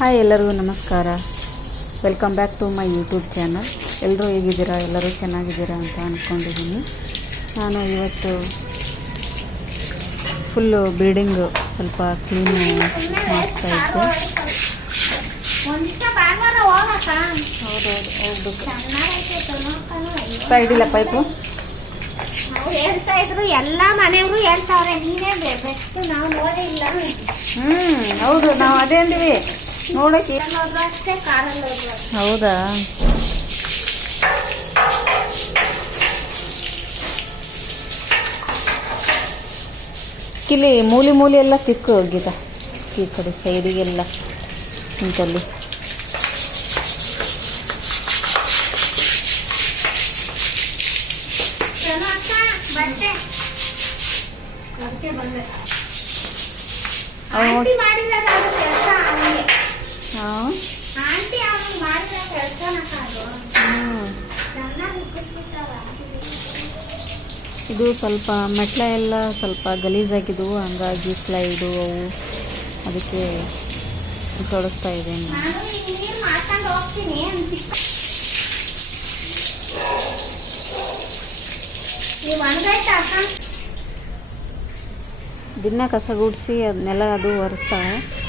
Hi ಎಲ್ಲರಿಗೂ ನಮಸ್ಕಾರ. Welcome back to my YouTube channel ಎಲ್ಲರೂ ಹೇಗಿದ್ದೀರಾ? ಎಲ್ಲರೂ ಚೆನ್ನಾಗಿದ್ದೀರಾ ಅಂತ ಅಂದ್ಕೊಂಡಿದ್ದೀನಿ ನಾನು ಇವತ್ತು ಫುಲ್ಲು ಬಿಲ್ಡಿಂಗು ಸ್ವಲ್ಪ ಕ್ಲೀನ್ ಮಾಡ್ತಾ ಇದ್ದೆ. ಇಡಿಲ್ಲ ಹೌದೌದು ಹೋಗ್ಬೇಕು ಪೈಪು ಹೇಳ್ತಾ ಇದ್ರು ಎಲ್ಲ ಮನೆಯವರು ಹೇಳ್ತಾವ್ರೆ ನೀನೇ ಬೆಸ್ಟ್ ನಾವು ನೋಡಿಲ್ಲ. ಹ್ಞೂ ಹೌದು ನಾವು ಅದೇ ಅಂದಿವಿ. ಹೌದಾ? ಕಿಲಿ ಮೂಲಿ ಮೂಲಿ ಎಲ್ಲ ತಿಕ್ಕು ಹೋಗಿದ. ಈ ಕಡೆ ಸೈಡಿಗೆಲ್ಲ ನಿಂತಲ್ಲಿ. ಚಲೋ ಅಕ್ಕ ಅದು ಕೆಲಸ ಬಂದೆ. ಇದು ಸ್ವಲ್ಪ ಮೆಟ್ಲ ಎಲ್ಲ ಸ್ವಲ್ಪ ಗಲೀಜಾಗಿದ್ವು ಹಂಗಾಗಿ ಸ್ಲೈಡು ಅವು ಅದಕ್ಕೆ ತೊಡಸ್ತಾ ಇದ್ದೀನಿ ದಿನ ಕಸ ಗುಡಿಸಿ ಅದನ್ನೆಲ್ಲ ಅದು ಒರೆಸ್ತಾಳೆ. ಆ,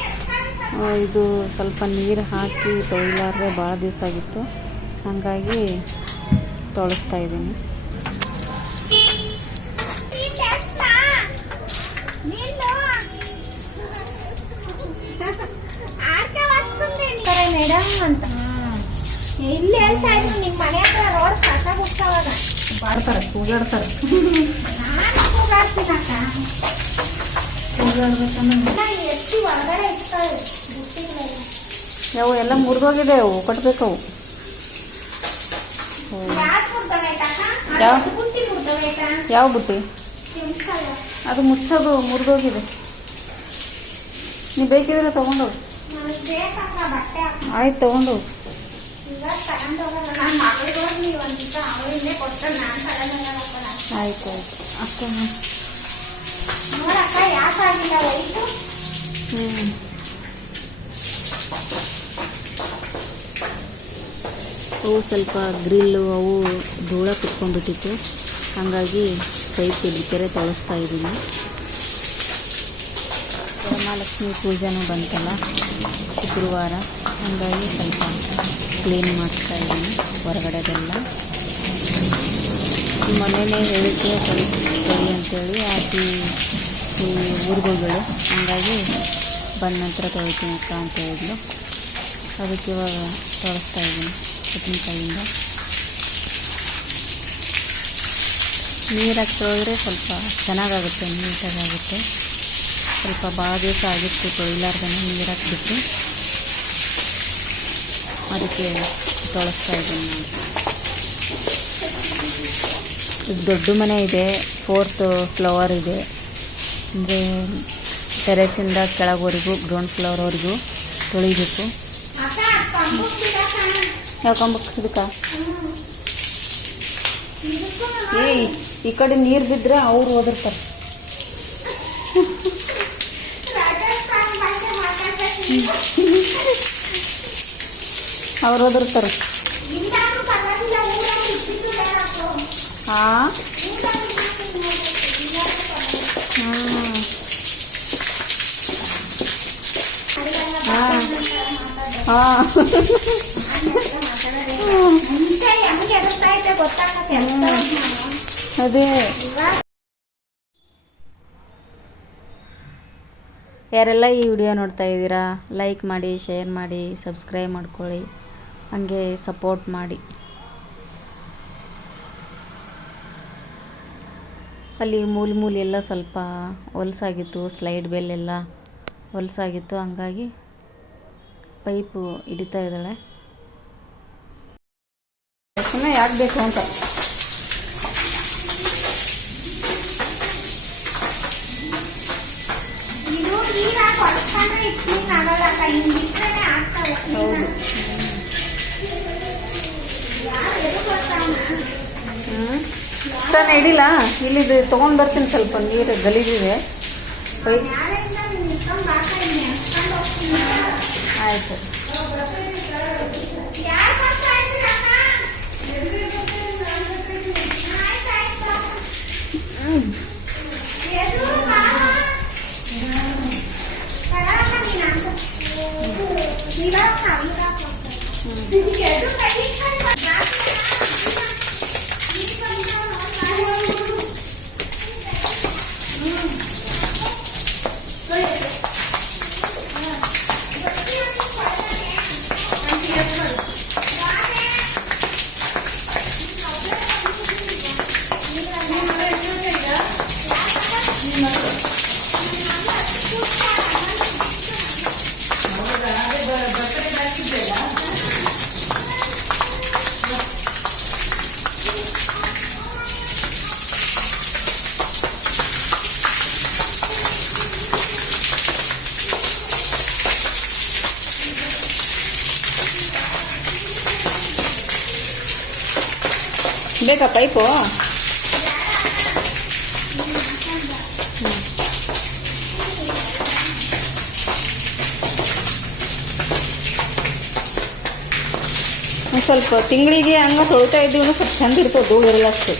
ಇದು ಸ್ವಲ್ಪ ನೀರು ಹಾಕಿ ತೊಳಿಲಾರ್ದೆ ಭಾಳ ದಿವಸ ಆಗಿತ್ತು. ಹಾಗಾಗಿ ತೊಳಸ್ತಾ ಇದ್ದೀನಿ. ಮೇಡಮ್ ಅಂತ ಇಲ್ಲಿ ಹೇಳ್ತಾ ಇದ್ರು ನಿಮ್ ಮನೆ ಹತ್ರ ರೋಡ್ ಕಸ ಬಿಡ್ತಾವಾಗ ಮಾಡ್ತಾರೆ ಕೂಗಾಡ್ತಾರೆ ನಾನು ಒಳಗಡೆ ಇರ್ತಾವೆ ಬುಟ್ಟಿಗಳೆಲ್ಲ ಅವು ಎಲ್ಲ ಮುರಿದೋಗಿದೆ ಅವು ಕಟ್ಬೇಕು ಅವು ಯಾವ? ಯಾವ ಬುಟ್ಟಿ? ಅದು ಮುಚ್ಚೋದು ಮುರಿದೋಗಿದೆ. ನೀವು ಬೇಕಿದ್ರೆ ತಗೊಂಡೋಗು. ಆಯ್ತು ತೊಗೊಂಡು ಆಯ್ತು ಆಯ್ತು. ಅಷ್ಟೇ ಹ್ಞೂ ನೀವು ಒಂದು ದಿವಸ ಅವಳಿಂದೇ ಕೊಟ್ಟು ನಾನು ತಗೊಂಡೋಗಲ್ಲ ಆಯ್ತು ಆಯ್ತು ಅಷ್ಟೇ ನೋಡಕ್ಕ ಯಾಕಾಗಿಲ್ಲ ವಯಸ್ಸು ಹ್ಞೂ ಅವು ಸ್ವಲ್ಪ ಗ್ರಿಲ್ಲು, ಅವು ಧೂಳ ಕುತ್ಕೊಂಡ್ಬಿಟ್ಟಿತ್ತು. ಹಾಗಾಗಿ ಪೈಪ್ ಇಲ್ಲಿ ಕೆರೆ ತೊಳಸ್ತಾ ಇದ್ದೀನಿ. ವರಮಹಾಲಕ್ಷ್ಮಿ ಪೂಜೆನೂ ಬಂತಲ್ಲ, ಶುಕ್ರವಾರ. ಹಾಗಾಗಿ ಸ್ವಲ್ಪ ಕ್ಲೀನ್ ಮಾಡ್ತಾ ಇದ್ದೀನಿ ಹೊರಗಡೆದೆಲ್ಲ. ಮೊನ್ನೆನೇ ತೊಳಿ ತೊಳಿ ಅಂತೇಳಿ ಆಕೆ ಈ ಊರುಗಳು. ಹಾಗಾಗಿ ಬಂದ ನಂತರ ತೊಳಿತೀನಿ ಅಕ್ಕ ಅಂತ ಹೇಳಿದ್ಲು. ಅದಕ್ಕೆ ಇವಾಗ ತೊಳಸ್ತಾ ಇದ್ದೀನಿ. ಕೈಯಿಂದ ನೀರು ತೊಳೆದ್ರೆ ಸ್ವಲ್ಪ ಚೆನ್ನಾಗಾಗುತ್ತೆ ಆಗುತ್ತೆ ಸ್ವಲ್ಪ ಭಾಳ ದಿವಸ ಆಗಿತ್ತು ತೊಳಿಲಾರ್ದೇ ನೀರು ಹಾಕ್ಬಿಟ್ಟು ಅದಕ್ಕೆ ತೊಳಸ್ತಾ ಇದ್ದೀನಿ ನಾನು. ಇದು ದೊಡ್ಡ ಮನೆ ಇದೆ, ಫೋರ್ತ್ ಫ್ಲವರ್ ಇದೆ. ಅಂದರೆ ಟೆರೆಸಿಂದ ಕೆಳಗವರೆಗೂ, ಗ್ರೌಂಡ್ ಫ್ಲವರ್ವರೆಗೂ ತೊಳಿಬೇಕು. ಯಾವ ಏಯ್ ಈ ಕಡೆ ನೀರು ಬಿದ್ದರೆ ಅವ್ರು ಓದಿರ್ತಾರೆ. ಅವ್ರು ಓದಿರ್ತಾರೆ. ಹಾಂ. ಹಾಂ ಹಾಂ ಅದೇ. ಯಾರೆಲ್ಲ ಈ ವಿಡಿಯೋ ನೋಡ್ತಾ ಇದ್ದೀರಾ ಲೈಕ್ ಮಾಡಿ ಶೇರ್ ಮಾಡಿ ಸಬ್ಸ್ಕ್ರೈಬ್ ಮಾಡ್ಕೊಳ್ಳಿ. ಹಂಗೆ ಸಪೋರ್ಟ್ ಮಾಡಿ. ಅಲ್ಲಿ ಮೂಲ್ ಮೂಲೆಲ್ಲ ಸ್ವಲ್ಪ ಹೊಲಸಾಗಿತ್ತು ಸ್ಲೈಡ್ ಬೆಲ್ಲೆಲ್ಲ ಹೊಲಸಾಗಿತ್ತು, ಹಂಗಾಗಿ ಪೈಪು ಹಿಡಿತಾ ಇದ್ದಾಳೆ. ಯಾಕೆ ಬೇಕು ಅಂತ. ಹೌದು. ಸರ್ ಹಿಡಿಲ್ಲ ಇಲ್ಲಿದು ತೊಗೊಂಡು ಬರ್ತೀನಿ ಸ್ವಲ್ಪ ನೀರು ಗಲೀಜಿದೆ. ಪೈಪ್ ನಾಳೆಯಿಂದ ನೀನು ಇಟ್ಕೊಂಡು ಬಾಕ ಇಲ್ಲಿ ನೆನ್ಸ್ಕೊಂಡು ಹೋಗ್ತೀನಿ ಆಯ್ತು ಯಾರ್ ಬರ್ತಾ ಇದ್ದೀರ ಅಕ್ಕ? ಆಯ್ತ್ ಆಯ್ತು. ಎದು ಬಾವ? ತಗೊಳಕ್ಕ ನೀನ್ ಅಂತ. ಇವಾಗ ಇವಾಗ ಎದು ಕಡಿಸ್ಕೊಂಡು ಬಾ. ನೀನ್ ಬೇಕಾ ಪೈಪು ಒಂದ್ ಸ್ವಲ್ಪ ತಿಂಗಳಿಗೆ ಹಂಗ ತೊಳಿತಾ ಇದ್ದೀವಿ ಸ್ವಲ್ಪ ಚಂದ ಇರ್ತದೆ ಧೂಳು ಇರಲ್ಲ ಅಷ್ಟು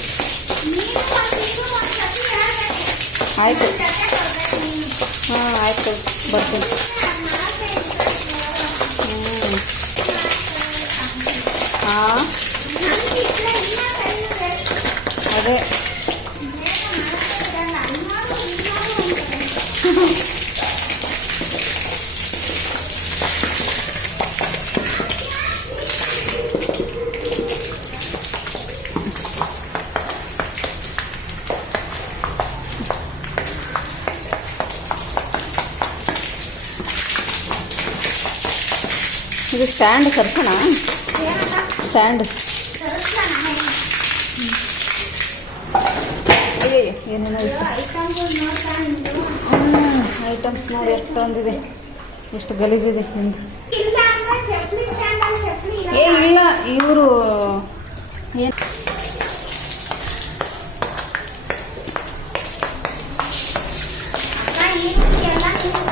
ನೀನು ಒಂದಿಷ್ಟು ಒಂದ್ ಸತಿ ಹೇಳ್ಬೇಕು. ಆಯ್ತು ಒಂದ್ ಜೊತೆ ಕೊಡ್ಬೇಕು ನೀನು. ಹಾಂ, ಆಯ್ತು, ಬರ್ತೀನಿ ಅದೇ ಬೇಗ ಮಾಡ್ತಾ ಇರಲ್ಲ. ಅನ್ನಾರು ಇನ್ನಾರು ಅಂತಾರೆ. ಇದು ಸ್ಟ್ಯಾಂಡ್ ಕರ್ಸೋಣ ಏನಪ್ಪ? ಸ್ಟ್ಯಾಂಡ್ ಏನೇನೋ ನಿಂದು. ಐಟಮ್ಸ್ ನೋಡಿ ಎಷ್ಟೊಂದಿದೆ. ಎಷ್ಟು ಗಲೀಜಿದೆ ಹಿಂದೆ ಏ ಇಲ್ಲ ಇವರು ಏನು ಅಕ್ಕ, ಈ ರೀತಿ ಎಲ್ಲ ನೀವು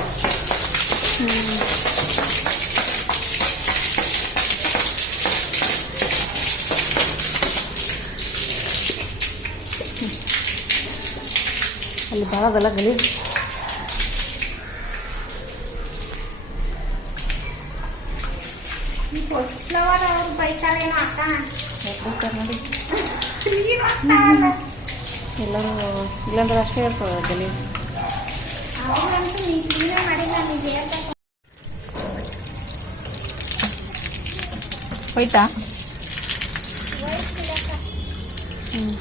ಅಲ್ಲಿ ಭಾಳ ಗಲೀಜು. ಬರ್ತಾರಲ್ಲ ಎಲ್ಲರೂ ಇಲ್ಲಾಂದ್ರೆ ಅಷ್ಟೇ ಇರ್ತವೆ ಗಲೀಜು. ಹೋಯ್ತಾ? ಹ್ಞೂ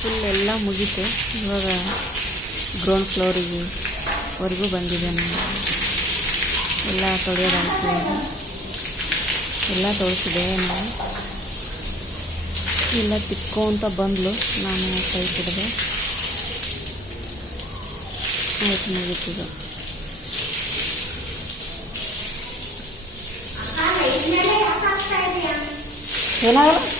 ಫುಲ್ ಎಲ್ಲ ಮುಗೀತು. ಇವಾಗ ಗ್ರೌಂಡ್ ಫ್ಲೋರಿಗೆ ವರೆಗೂ ಬಂದಿದೆ ನಾನು. ಎಲ್ಲ ತೊಳೆಯೋದಾಯ್ತು ಎಲ್ಲ ತೊಳಿಸಿದೆ ನಾನು. ಎಲ್ಲ ತಿಕ್ಕೋಂತ ಬಂದಳು ನಾನು ಕೈ ಹಿಡಿದೆ. ಆಯ್ತು, ಮುಗಿತು ಈಗ. ಅಕ್ಕ ಇದ್ಮೇಲೆ ಯಾಕೆ ಆಗ್ತಾ ಇದೆಯಾ ಏನಾಗಲ್ಲ? ಯಾಕೆ ಅಂದ್ರೆ ಇವು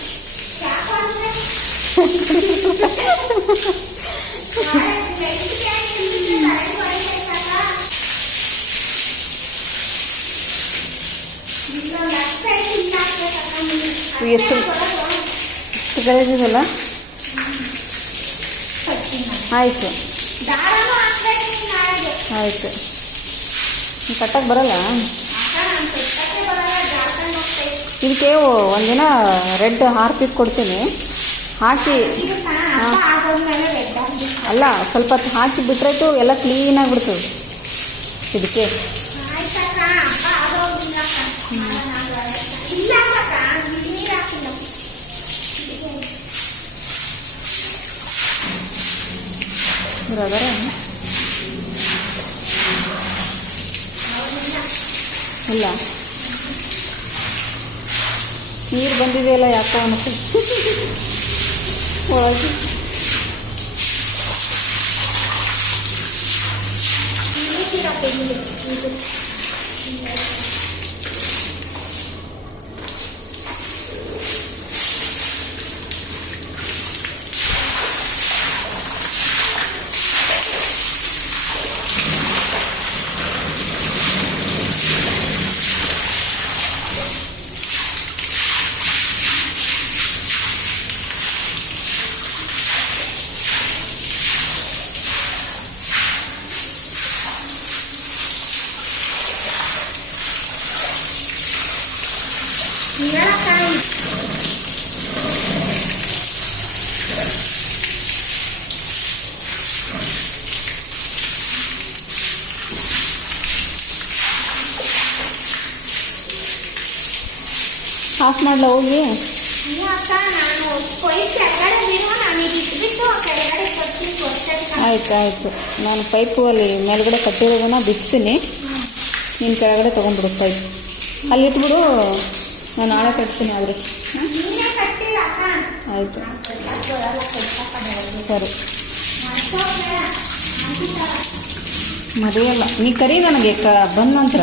ಎಷ್ಟು ಎಷ್ಟು ಗಲೀಜಿದೆಲ್ಲ ಆಯಿತು. ಆಯಿತು ಕಟ್ಟಕ್ಕೆ ಬರಲ್ಲ. ಇದಕ್ಕೆ ಒಂದಿನ ರೆಡ್ ಹಾರ್ಪಿಕ್ ಕೊಡ್ತೀನಿ ಹಾಕಿ. ಅಲ್ಲ, ಸ್ವಲ್ಪ ಹೊತ್ತು ಹಾಕಿ ಬಿಟ್ರಾಯ್ತು ಎಲ್ಲ ಕ್ಲೀನಾಗಿ ಬಿಡ್ತದೆ ಇದಕ್ಕೆ ಆಗೋಣ. ಇಲ್ಲ ನೀರ್ ಬಂದಿದೆಯಲ್ಲ ಯಾಕೋ ਥੋੜਾ ਜਿਹਾ మిరపకాయ ಹಾಫ್ ಮಾಡಲ ಹೋಗಿ ಆಯ್ತು ಆಯಿತು ನಾನು ಪೈಪು ಅಲ್ಲಿ ಮೇಲ್ಗಡೆ ಕಟ್ಟಿರೋದನ್ನ ಬಿಚ್ತೀನಿ ನೀನು ಕೆಳಗಡೆ ತೊಗೊಂಡ್ಬಿಡು ಪೈಪ್ ಅಲ್ಲಿಟ್ಬಿಡು ನಾನು ನಾಳೆ ಕಟ್ತೀನಿ ಆದರೆ. ಆಯಿತು. ಸರಿ. ಮದುವೆಲ್ಲ ನೀ ಕರಿ ನನಗೆ ಕ, ಬಂದ ನಂತರ?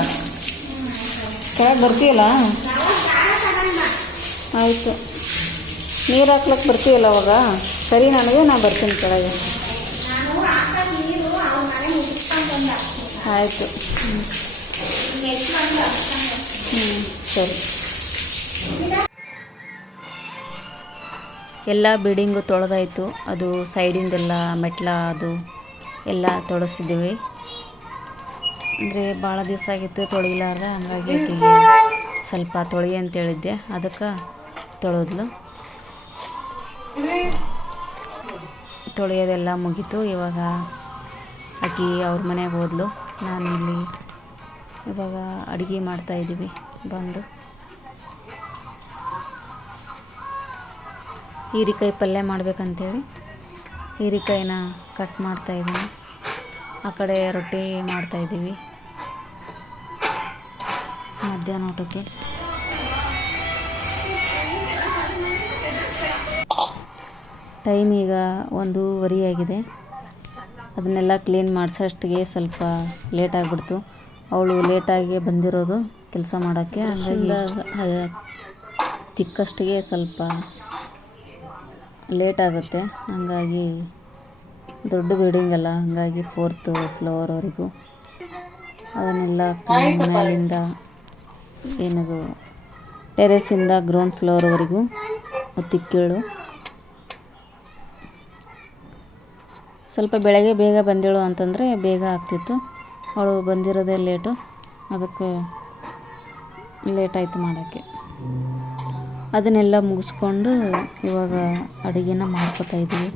ಕೆಳಗೆ ಬರ್ತೀಯಲ್ಲ? ಆಯಿತು. ನೀರು ಹಾಕ್ಲಕ್ಕೆ ಬರ್ತೀಯಲ್ಲ ಅವಾಗ? ಸರಿ ನನಗೆ ನಾನು ಬರ್ತೀನಿ ಕೆಳಗೆ. ಆಯಿತು. ಹ್ಞೂ ಸರಿ. ಎಲ್ಲ ಬಿಲ್ಡಿಂಗು ತೊಳೆದಾಯಿತು. ಅದು ಸೈಡಿಂದೆಲ್ಲ ಮೆಟ್ಲ ಅದು ಎಲ್ಲ ತೊಳಸಿದ್ದೀವಿ. ಅಂದರೆ ಭಾಳ ದಿವಸ ಆಗಿತ್ತು ತೊಳಿಲಾರ ಹಂಗಾಗಿ ಸ್ವಲ್ಪ ತೊಳಿ ಅಂತ ಹೇಳಿದ್ದೆ. ಅದಕ್ಕೆ ತೊಳೆದ್ಲು. ತೊಳೆಯೋದೆಲ್ಲ ಮುಗೀತು. ಇವಾಗ ಅಕ್ಕಿ ಅವ್ರ ಮನೆಗೆ ಹೋದ್ಲು. ನಾನು ಇಲ್ಲಿ ಇವಾಗ ಅಡುಗೆ ಮಾಡ್ತಾಯಿದ್ದೀವಿ ಬಂದು. ಹೀರಿಕಾಯಿ ಪಲ್ಯ ಮಾಡ್ಬೇಕಂತೇಳಿ ಹೀರಿಕಾಯಿನ ಕಟ್ ಮಾಡ್ತಾಯಿದ್ದೀನಿ ಆ ಕಡೆ ರೊಟ್ಟಿ ಮಾಡ್ತಾಯಿದ್ದೀವಿ ಮಧ್ಯಾಹ್ನ ಊಟಕ್ಕೆ. ಟೈಮ್ ಈಗ ಒಂದೂವರೆ ಆಗಿದೆ. ಅದನ್ನೆಲ್ಲ ಕ್ಲೀನ್ ಮಾಡಿಸೋಷ್ಟಿಗೆ ಸ್ವಲ್ಪ ಲೇಟ್ ಆಗಿಬಿಡ್ತು. ಅವಳು ಲೇಟಾಗಿ ಬಂದಿರೋದು ಕೆಲಸ ಮಾಡೋಕ್ಕೆ ಹಂಗಾಗಿ ತಿಕ್ಕಷ್ಟಿಗೆ ಸ್ವಲ್ಪ ಲೇಟ್ ಆಗುತ್ತೆ. ಹಾಗಾಗಿ ದೊಡ್ಡ ಬಿಲ್ಡಿಂಗ್ ಅಲ್ಲ. ಹಾಗಾಗಿ ಫೋರ್ತು ಫ್ಲೋರ್ವರೆಗೂ ಅದನ್ನೆಲ್ಲ ಮೇಲಿಂದ ಏನದು ಟೆರೆಸಿಂದ ಗ್ರೌಂಡ್ ಫ್ಲೋರ್ವರೆಗೂ ಕೇಳು. ಸ್ವಲ್ಪ ಬೆಳಗ್ಗೆ ಬೇಗ ಬಂದೇಳು ಅಂತಂದರೆ ಬೇಗ ಆಗ್ತಿತ್ತು. ಅವಳು ಬಂದಿರೋದೇ ಲೇಟು ಅದಕ್ಕೆ ಲೇಟ್ ಆಯಿತು ಮಾಡೋಕ್ಕೆ. ಅದನ್ನೆಲ್ಲ ಮುಗಿಸ್ಕೊಂಡು ಇವಾಗ ಅಡುಗೆನ ಮಾಡ್ಕೊತಾ ಇದ್ದೀವಿ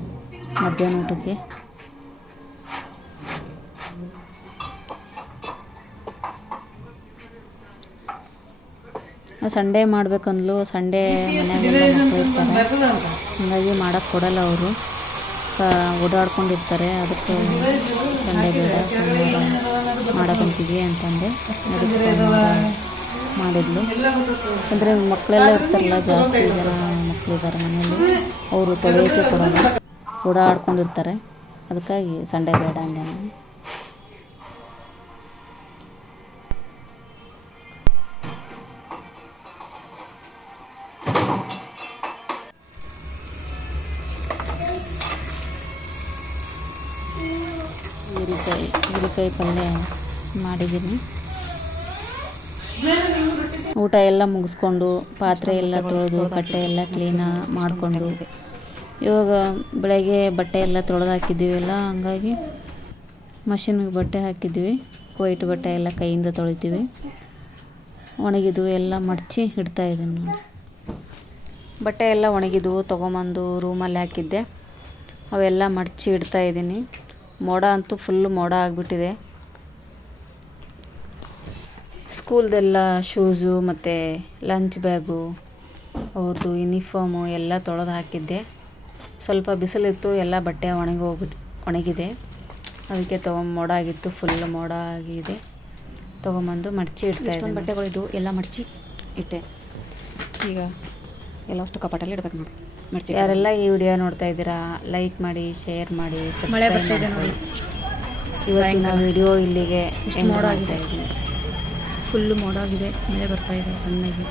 ಮಧ್ಯಾಹ್ನ ಊಟಕ್ಕೆ. ಸಂಡೇ ಮಾಡ್ಬೇಕಂದ್ಲು ಸಂಡೇ ಮನೆಯಾಗೆಲ್ಲ ಇರ್ತಾರೆ ಹಾಗಾಗಿ ಮಾಡೋಕ್ಕೆ ಕೊಡಲ್ಲ ಅವರು. ಓಡಾಡ್ಕೊಂಡಿರ್ತಾರೆ ಅದಕ್ಕೆ ಸಂಡೇ ಬೇಡ ಮಾಡಕ್ಕಂತೀವಿ ಅಂತಂದೆ. ಅದಕ್ಕೆ ಮಾಡಿದ್ಲು. ಅಂದರೆ ಮಕ್ಕಳೆಲ್ಲ ಇರ್ತಾರಲ್ಲ, ಜಾಸ್ತಿ ಜನ ಮಕ್ಕಳಿದ್ದಾರೆ ಮನೆಯಲ್ಲಿ, ಅವರು ತೊಳೆಯೋಕ್ಕೆ ಕೊಡಲ್ಲ. ಓಡಾಡ್ಕೊಂಡಿರ್ತಾರೆ. ಅದಕ್ಕಾಗಿ ಸಂಡೇ ಬೇಡ ಅಂದೆ ನಾನು. ಹೀರಿಕಾಯಿ ಹೀರಿಕಾಯಿ ಪಲ್ಯ ಮಾಡಿದ್ದೀನಿ. ಊಟ ಎಲ್ಲ ಮುಗಿಸ್ಕೊಂಡು ಪಾತ್ರೆ ಎಲ್ಲ ತೊಳೆದು ಬಟ್ಟೆ ಎಲ್ಲ ಕ್ಲೀನ ಮಾಡಿಕೊಂಡು ಇವಾಗ ಬೆಳಗ್ಗೆ ಬಟ್ಟೆ ಎಲ್ಲ ತೊಳೆದು ಹಾಕಿದ್ದೀವಲ್ಲ ಹಂಗಾಗಿ ಮಷಿನ್ಗೆ ಬಟ್ಟೆ ಹಾಕಿದ್ದೀವಿ. ವೈಟ್ ಬಟ್ಟೆ ಎಲ್ಲ ಕೈಯಿಂದ ತೊಳಿತೀವಿ. ಒಣಗಿದ್ವು ಎಲ್ಲ ಮಡಚಿ ಇಡ್ತಾ ಇದ್ದೀನಿ ನೋಡಿ ಬಟ್ಟೆ ಎಲ್ಲ ಒಣಗಿದ್ವು ತೊಗೊಂಬಂದು ರೂಮಲ್ಲಿ ಹಾಕಿದ್ದೆ. ಅವೆಲ್ಲ ಮಡಚಿ ಇಡ್ತಾ ಇದ್ದೀನಿ. ಮೋಡ ಅಂತೂ ಫುಲ್ ಮೋಡ ಆಗಿಬಿಟ್ಟಿದೆ. ಸ್ಕೂಲ್ದೆಲ್ಲ ಶೂಸು ಮತ್ತು ಲಂಚ್ ಬ್ಯಾಗು ಅವ್ರದ್ದು ಯುನಿಫಾಮು ಎಲ್ಲ ತೊಳೆದು ಹಾಕಿದ್ದೆ. ಸ್ವಲ್ಪ ಬಿಸಿಲಿತ್ತು ಎಲ್ಲ ಬಟ್ಟೆ ಒಣಗಿ ಹೋಗ್ಬಿಟ್ಟು ಒಣಗಿದೆ. ಅದಕ್ಕೆ ತೊಗೊಂಬ ಮೋಡ ಆಗಿತ್ತು ಫುಲ್ ಮೋಡ ಆಗಿದೆ. ತೊಗೊಂಬಂದು ಮಡಚಿ ಇಡ್ತಾ ಇದ್ದೀನಿ. ಬಟ್ಟೆಗಳಿದ್ದು ಎಲ್ಲ ಮಡಚಿ ಇಟ್ಟೆ. ಈಗ ಎಲ್ಲ ಅಷ್ಟು ಕಪಾಟಲ್ಲಿ ಇಡ್ಬೇಕು ನೋಡಿ ಮಡಚಿ ಯಾರೆಲ್ಲ ಈ ವಿಡಿಯೋ ನೋಡ್ತಾ ಇದ್ದೀರಾ ಲೈಕ್ ಮಾಡಿ ಶೇರ್ ಮಾಡಿ ಸಬ್ಸ್ಕ್ರೈಬ್ ಮಾಡಿ ಇವತ್ತಿನ ವಿಡಿಯೋ ಇಲ್ಲಿಗೆ ಇಷ್ಟು ಮೋಡ ಆಗಿದೆ. ಫುಲ್ಲು ಮೋಡ ಆಗಿದೆ ಮಳೆ ಬರ್ತಾ ಇದೆ ಸಣ್ಣಗೆ.